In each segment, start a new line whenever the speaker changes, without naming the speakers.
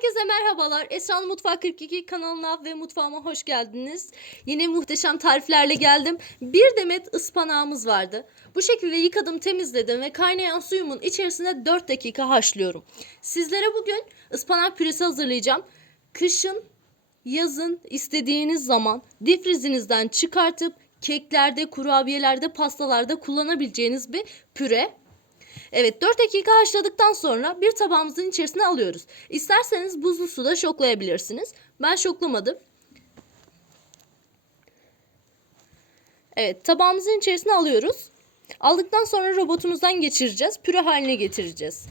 Herkese merhabalar. Esra'nın Mutfak 42 kanalına ve mutfağıma hoş geldiniz. Yine muhteşem tariflerle geldim. Bir demet ıspanağımız vardı. Bu şekilde yıkadım, temizledim ve kaynayan suyumun içerisine 4 dakika haşlıyorum. Sizlere bugün ıspanak püresi hazırlayacağım. Kışın, yazın istediğiniz zaman difrizinizden çıkartıp keklerde, kurabiyelerde, pastalarda kullanabileceğiniz bir püre. Evet 4 dakika haşladıktan sonra bir tabağımızın içerisine alıyoruz. İsterseniz buzlu suda şoklayabilirsiniz. Ben şoklamadım. Evet tabağımızın içerisine alıyoruz. Aldıktan sonra robotumuzdan geçireceğiz. Püre haline getireceğiz.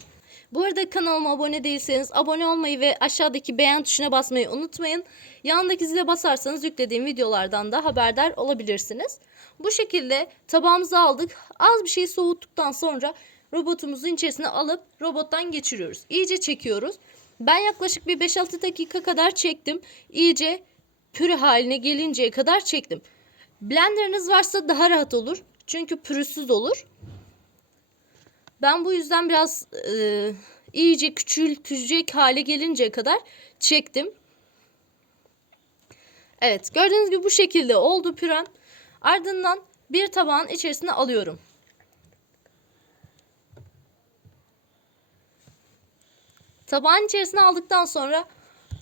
Bu arada kanalıma abone değilseniz abone olmayı ve aşağıdaki beğen tuşuna basmayı unutmayın. Yanındaki zile basarsanız yüklediğim videolardan da haberdar olabilirsiniz. Bu şekilde tabağımızı aldık. Az bir şey soğuttuktan sonra robotumuzun içerisine alıp robottan geçiriyoruz. İyice çekiyoruz. Ben yaklaşık bir 5-6 dakika kadar çektim. İyice püre haline gelinceye kadar çektim. Blenderınız varsa daha rahat olur. Çünkü pürüzsüz olur. Ben bu yüzden biraz e, iyice küçültecek hale gelinceye kadar çektim. Evet gördüğünüz gibi bu şekilde oldu pürem. Ardından bir tabağın içerisine alıyorum. Tabağın içerisine aldıktan sonra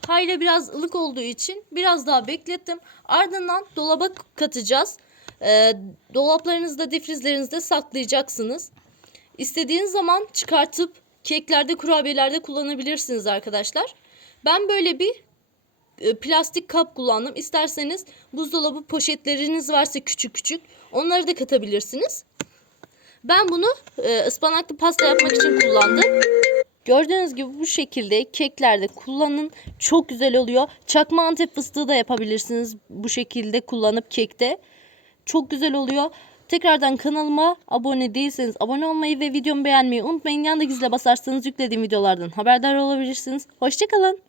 hayli biraz ılık olduğu için biraz daha beklettim. Ardından dolaba katacağız. Ee, dolaplarınızda, difrizlerinizde saklayacaksınız. İstediğiniz zaman çıkartıp keklerde, kurabiyelerde kullanabilirsiniz arkadaşlar. Ben böyle bir e, plastik kap kullandım. İsterseniz buzdolabı poşetleriniz varsa küçük küçük onları da katabilirsiniz. Ben bunu e, ıspanaklı pasta yapmak için kullandım. Gördüğünüz gibi bu şekilde keklerde kullanın. Çok güzel oluyor. Çakma antep fıstığı da yapabilirsiniz bu şekilde kullanıp kekte. Çok güzel oluyor. Tekrardan kanalıma abone değilseniz abone olmayı ve videomu beğenmeyi unutmayın. Yanındaki zile basarsanız yüklediğim videolardan haberdar olabilirsiniz. Hoşçakalın.